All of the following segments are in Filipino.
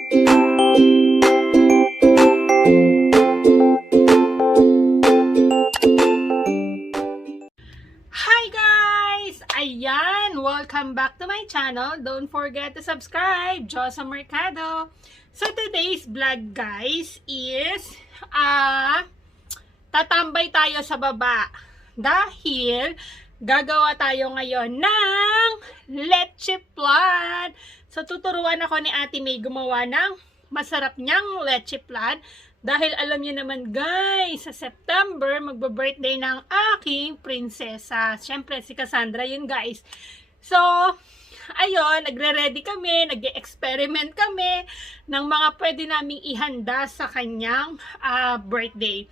Hi guys! Ayan! Welcome back to my channel. Don't forget to subscribe. Josa Mercado. So today's vlog guys is ah tatambay tayo sa baba dahil gagawa tayo ngayon ng leche flan. So tuturuan ako ni Ate May gumawa ng masarap niyang leche flan dahil alam niyo naman guys, sa September magbe-birthday ng aking prinsesa. Siyempre si Cassandra yun guys. So, ayun, nagre-ready kami, nag-experiment kami ng mga pwede naming ihanda sa kanyang ah, birthday.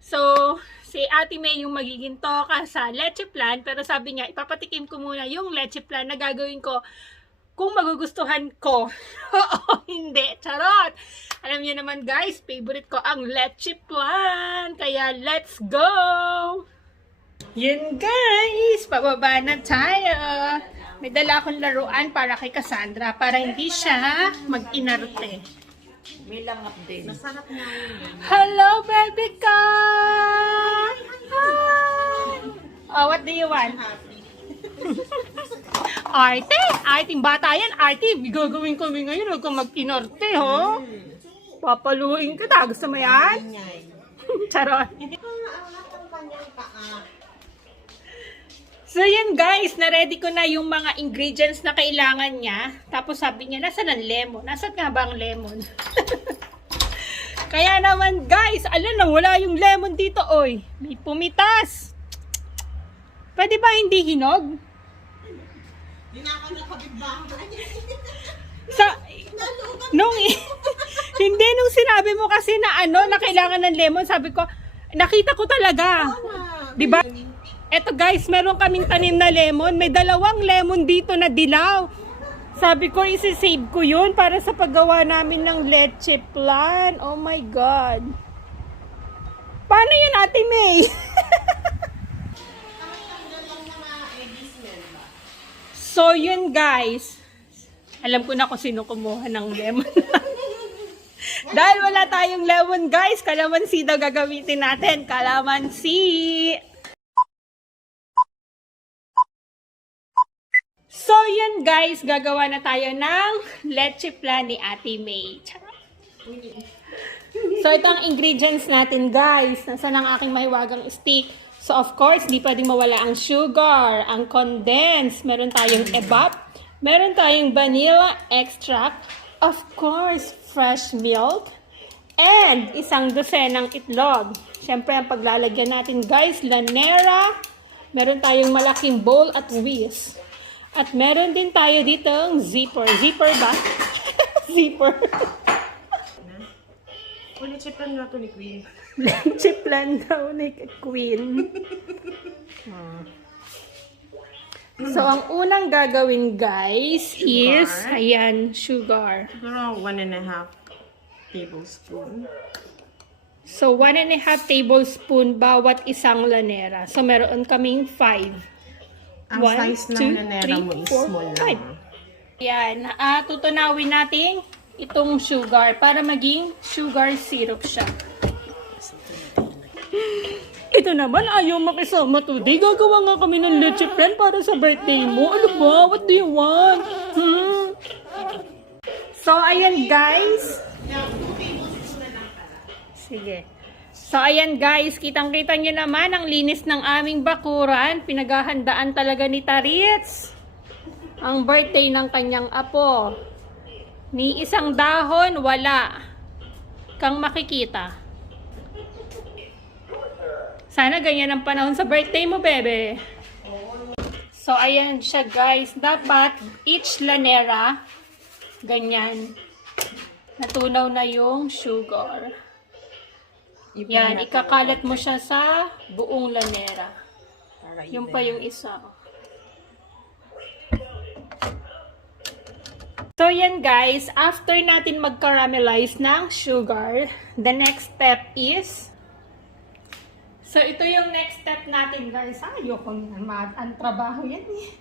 So, si Ate May yung magiging toka sa leche plan, pero sabi niya, ipapatikim ko muna yung leche plan na gagawin ko kung magugustuhan ko. Oo, hindi. Charot! Alam niyo naman guys, favorite ko ang leche plan. Kaya let's go! Yun guys, pababa na tayo. May dala akong laruan para kay Cassandra para hindi siya mag-inarte. May langap din. Masarap nga yun. Hello, baby ka! Hi! Oh, what do you want? Arte! Arting bata yan. Arte, gagawin kami ngayon. Huwag kang mag-inorte, ho? Papaluin ka na. Gusto mo yan? Charot. Hindi ko naangat ang kanyang paa. So yun guys, na-ready ko na yung mga ingredients na kailangan niya. Tapos sabi niya, nasa ang lemon? Nasaan nga ba ang lemon? Kaya naman guys, alam na, wala yung lemon dito, oy. May pumitas. Pwede ba hindi hinog? Sa, nung, hindi, nung sinabi mo kasi na ano, na kailangan ng lemon, sabi ko, nakita ko talaga. Di ba? Eto guys, meron kaming tanim na lemon. May dalawang lemon dito na dilaw. Sabi ko, isi-save ko yun para sa paggawa namin ng leche plan. Oh my God. Paano yun, Ate May? so, yun guys. Alam ko na kung sino kumuha ng lemon. Dahil wala tayong lemon guys, kalamansi daw gagamitin natin. Kalamansi! So yun guys, gagawa na tayo ng leche plan ni Ate May. So ito ang ingredients natin guys. Nasaan ang aking mahiwagang stick? So of course, di pwedeng mawala ang sugar, ang condensed, meron tayong evap, meron tayong vanilla extract, of course, fresh milk, and isang dosenang itlog. Siyempre, ang paglalagyan natin guys, lanera, meron tayong malaking bowl at whisk. At meron din tayo ditong zipper. Zipper ba? zipper. Ulit siya plan nga to ni Queen. Leche plan daw ni Queen. So, ang unang gagawin, guys, is, Sugar. ayan, sugar. Siguro one and a half tablespoon. So, one and a half tablespoon bawat isang lanera. So, meron kaming five. Ang One, size two, ng nanera three, mo is four, small five. lang. Ayan, ah, tutunawin natin itong sugar para maging sugar syrup siya. Ito naman, ayaw makisama today. Gagawa nga kami ng leche plan para sa birthday mo. Ano ba? What do you want? Hmm? So, ayan guys. Sige. So, ayan guys, kitang-kita nyo naman ang linis ng aming bakuran. Pinaghahandaan talaga ni Tarits ang birthday ng kanyang apo. Ni isang dahon, wala kang makikita. Sana ganyan ang panahon sa birthday mo, bebe. So, ayan siya guys. Dapat each lanera, ganyan, natunaw na yung sugar. Yan, ikakalat mo siya sa buong lanera. Para Yung pa yung isa. So, yan guys. After natin mag-caramelize ng sugar, the next step is So, ito yung next step natin, guys. Ah, Ayoko na. ma- Ang trabaho yan eh.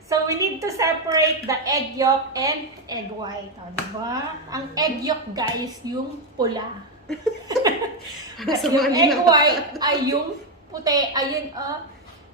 So, we need to separate the egg yolk and egg white. O, diba? Ang egg yolk, guys, yung pula. yung egg white ay yung puti. Ayun, oh.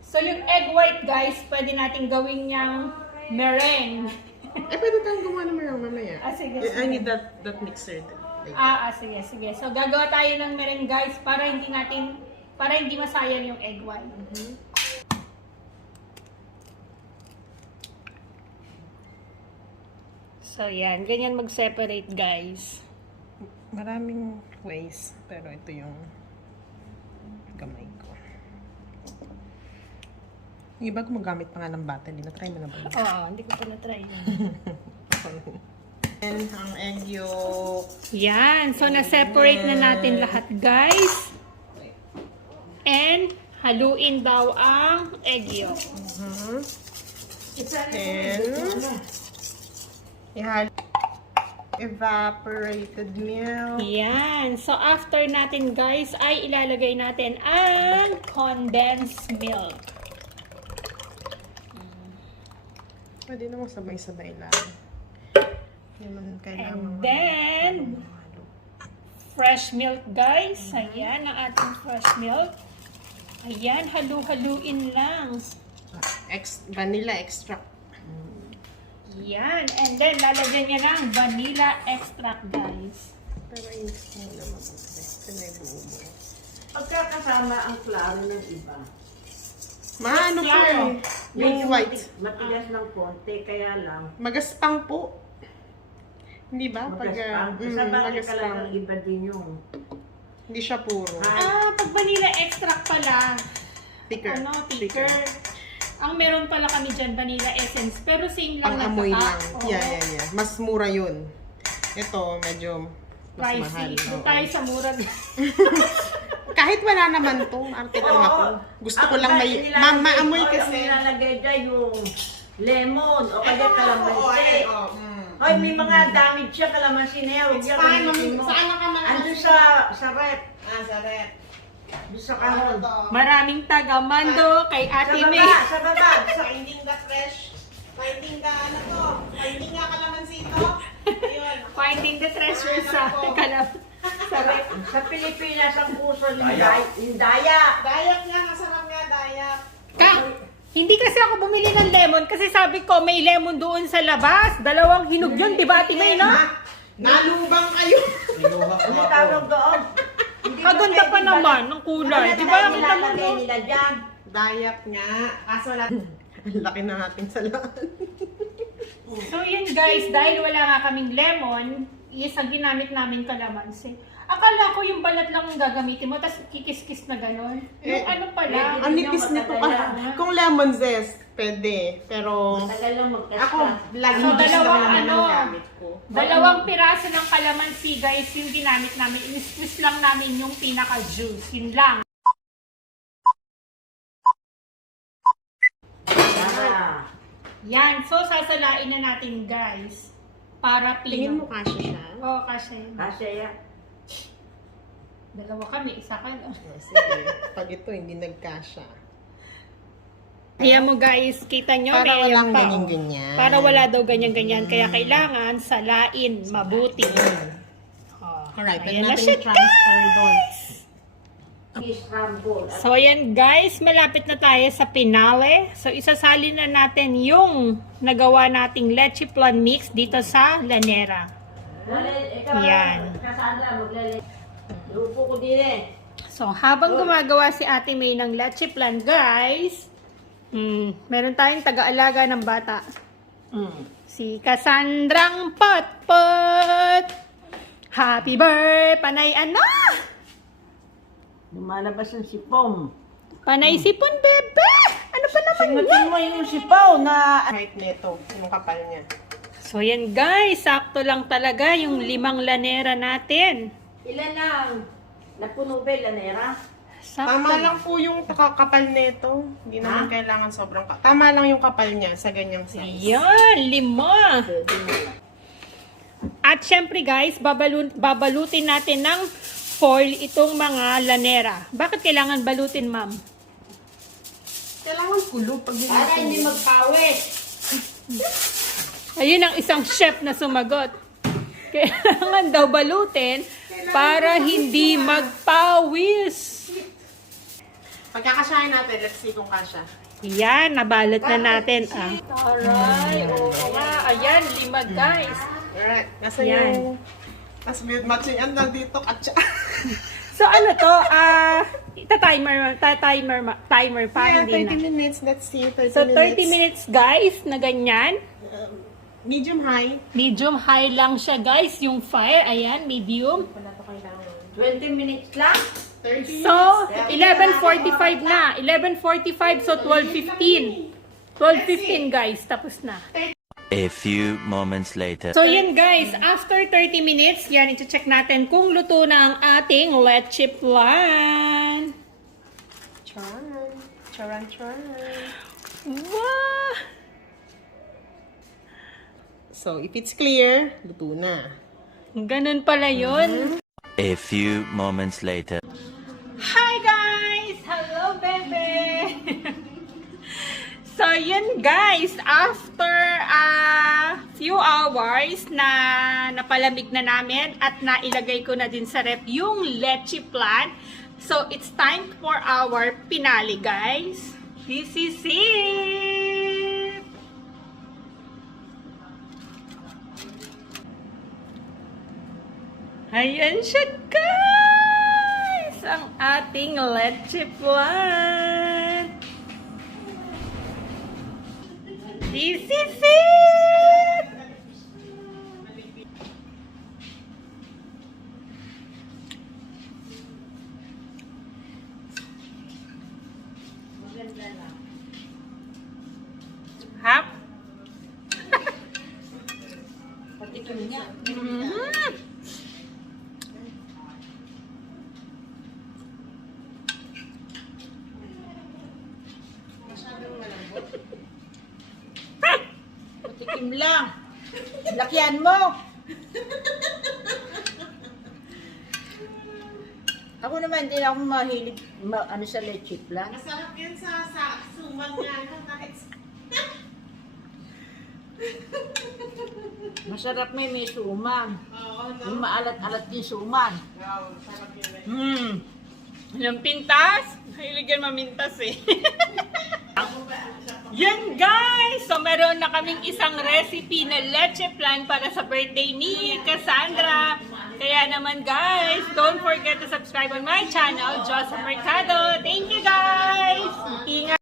So, yung egg white, guys, pwede natin gawin niyang meringue. Eh, pwede tayong gumawa ng meron mamaya. Ah, sige, Eh, I sige. need that, that mixer. Like, Ah, ah, sige, sige. So, gagawa tayo ng meringue, guys, para hindi natin, para hindi masayang yung egg white. So, yan. Ganyan mag-separate, guys. Maraming ways, pero ito yung kamay ko. Yung iba gumagamit pa nga ng battery. Na-try mo na ba? Oo, hindi ko pa na-try yan. And ang egg yolk. Yan. So, na-separate na natin lahat, guys. And, haluin daw ang egg yolk. Mhm. And, ihal evaporated milk. Yan. So, after natin, guys, ay ilalagay natin ang condensed milk. Pwede naman sabay-sabay lang. Naman kailangan. And then, fresh milk, guys. Ayan, ang ating fresh milk. Ayan, halu-haluin lang. Ex vanilla extract. Yan. And then, lalagyan niya ng vanilla extract, guys. Pero ko muna mabuti. Kasi may buo mo. Pagkakasama ang klaro ng iba. Maano po Claro. eh. Milk white. Matigas ng konti, kaya lang. Magaspang po. Hindi ba? Pag, Magaspang. uh, mm, Sa bagay magaspang. talagang iba din yung Hindi siya puro. Ah, pag vanilla extract pala, Thicker. ano, thicker. Ang meron pala kami dyan, vanilla essence. Pero same lang Pang-amoy na lang. tatak. Oo. Yeah, yeah, yeah. Mas mura yun. Ito, medyo mas mahal. Pricey. Doon Oo. tayo sa mura. Kahit wala naman to, arte lang ako. Gusto ko lang may, ma maamoy kasi. Ang nilalagay dyan yung lemon o kaya kalamansi. mm. Ay, may mga damage siya kalamansi na yan. Huwag yan Saan gamitin mo. saan ka mga Andun sa, sa rep. Ah, sa red. Doon sa kahon. Maraming taga-mando kay Sa Ate baba, May. sa baba. Sa Finding the fresh. Finding the ano to. Finding nga kalamansi to. Ayun. Finding the treasure sa kalab. Sa rep. Sa Pilipinas, ang puso yung day, yung daya. Dayak nga, masarap nga dayak. Ka, hindi kasi ako bumili ng lemon kasi sabi ko may lemon doon sa labas. Dalawang hinog yun, di ba Ate May, no? Na, nalubang kayo. Ano tawag doon? Kaganda pa naman ng kulay. Di ba? Ang naman mo. nila dyan? Dayak nga. Kaso wala. Ang laki na natin sa lahat. So yun guys, dahil wala nga kaming lemon, is ang ginamit namin kalamansi. Akala ko yung balat lang ang gagamitin mo, tapos kikis-kis na gano'n. Yung Eh, ano pala, Ang nipis nito. Ah, kung lemon zest, pwede. Pero Tagal lang ako, magkasta. lagi So, dalawang ano, gamit ko. dalawang piraso ng kalamansi guys, yung ginamit namin. In-squeeze lang namin yung pinaka-juice. Yun lang. Ah, Yan. So, sasalain na natin guys. Para Tingin mo pino. kasya siya? Oo, kasi Kasya yan. dalawa kami, isa ka lang. Oh, sige. Pag ito hindi nagkasya. Ayan mo guys, kita nyo, Para may walang ayan pa, ganyan-ganyan. Para wala daw ganyan-ganyan. Kaya kailangan salain mabuti. Oh, Alright, ayan na siya, transfer doon. So yan guys, malapit na tayo sa pinale. So isasali na natin yung nagawa nating leche flan mix dito sa lanera. Lale, ikaw, Yan. Kasandra, maglala. Lupo ko din eh. So habang gumagawa si Ate May ng leche flan guys, hmm, meron tayong taga-alaga ng bata. Mm. Si Cassandrang Potpot! Happy birthday! Panay ano? Lumalabas ang sipong. Panay sipon, bebe! Ano pa naman Singutin yan? mo yung sipaw na... Height nito, yung kapal niya. So yan guys, sakto lang talaga yung limang lanera natin. Ilan lang? Napuno ba yung lanera? Sakto Tama lang po yung kakapal nito. Hindi naman kailangan sobrang ka- Tama lang yung kapal niya sa ganyang size. Yan, lima. At syempre guys, babalu- babalutin natin ng foil itong mga lanera. Bakit kailangan balutin, ma'am? Kailangan kulo pag Para hindi magpawis. Ayun ang isang chef na sumagot. Kailangan daw balutin para hindi magpawis. Pagkakasyahin natin, let's see kung kasya. Yan, nabalot na natin. Ah. Aray, oo nga. Ayan, lima guys. Alright, nasa Yan. yung... Tapos may matching ang nandito, katsa. So ano to? Ah, ta-timer, ta-timer, ma- timer pa, yeah, hindi 30 na. minutes, let's see, 30 So 30 minutes. minutes guys, na ganyan. Medium high. Medium high lang siya guys, yung fire. Ayan, medium. Wala pa kailangan. 20 minutes lang? 30 So, 11.45 na. 11.45, so 12.15. 12.15 guys, tapos na. A few moments later. So yun guys, after 30 minutes, yan, iti-check natin kung luto na ang ating leche flan. Charan. Charan, charan. Wow! So, if it's clear, luto na. Ganun pala yun. A few moments later. Hi guys! Hello, bebe! so, yun guys, after a few hours na napalamig na namin at nailagay ko na din sa rep yung leche plant. So, it's time for our pinali, guys. This is it! Ayan siya, guys! Ang ating leche flan. This is it! Hap? Pati Lakyan mo. Ako naman, hindi ako mahilig ma, ano sa leche plan. Masarap yan sa, sa suman niya. no? Kahit Masarap may may suman. Oo, no? Yung maalat-alat yung suman. Wow, sarap yun. eh. Hmm. Yung pintas? Mahilig yan mamintas eh. Meron na kaming isang recipe na leche plan para sa birthday ni Cassandra. Kaya naman guys, don't forget to subscribe on my channel, Josa Mercado. Thank you guys! Ingat!